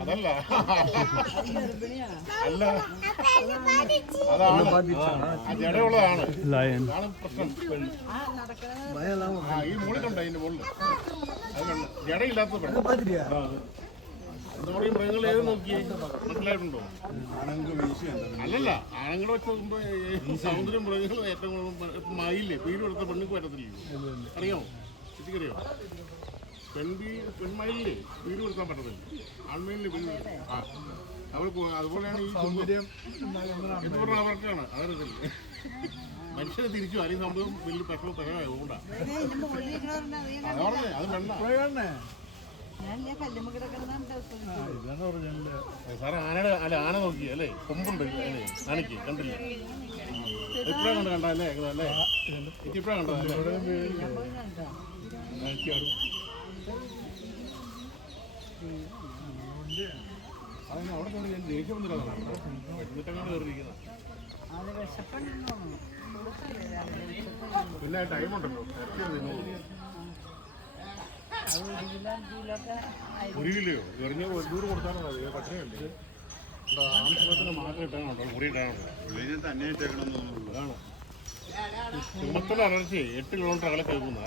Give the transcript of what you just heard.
അതല്ല അല്ല അതാണ് ജടയുള്ളതാണ് പ്രശ്നം. ഈ മുകളിലുണ്ട്, അതിന്റെ മുകളിൽ ജടയില്ലാത്ത എന്താ പറയും, മൃഗങ്ങൾ ഏത് നോക്കിയേ മനസ്സിലായിട്ടുണ്ടോ? അല്ലല്ല, ആണുങ്ങൾ വെച്ച് സമുദ്രം മൃഗങ്ങൾ ഏറ്റവും മയില്ലേ പീര് കൊടുത്ത പെണ്ണുക്ക് പറ്റത്തില്ലേ? അറിയാമോ? ശരിക്കറിയോ? പെൺമയിലേ പീര് കൊടുക്കാൻ പറ്റത്തില്ല, ആൺമയിലിന് പീര് കൊടുക്കും. ആ അവർക്ക് അതുപോലെയാണ് ഈ സൗന്ദര്യം എന്ന് പറഞ്ഞാൽ അവർക്കാണ്. അതറിയത്തില്ലേ? മനുഷ്യരെ തിരിച്ചു അല്ലെങ്കിൽ സംഭവം വലിയ പെരവായി അതുകൊണ്ടാണ്. അതാണ് അത് വേണ്ട സാറേ. ആനയുടെ അല്ല, ആന നോക്കി അല്ലേ, കൊമ്പുണ്ട് ആനയ്ക്ക്, കണ്ടില്ല? ഇപ്പഴാ കണ്ടല്ലേ അല്ലേ? ഇപ്പഴാ കണ്ടതല്ലേ? അതിന് അവിടെ പോയി ഞാൻ ദേഷ്യം വന്നിട്ടാണ് എന്നിട്ടങ്ങനെ കയറിയിരിക്കുന്ന. പിന്നെ ടൈമുണ്ടല്ലോ, ഒരു കിലോയോ എറിഞ്ഞ 100 കൊടുത്താലും മതി. പച്ചയുണ്ട് ആംസത്തിന് മാത്രം ഇട്ടാണോ മുറി ഇട്ടാണോ തന്നെ ഇട്ടേക്കണം. അതാണ് ചുമത്തല അലർച്ചയെ 8 കിലോമീറ്റർ അകലെ കേൾക്കുന്നത്.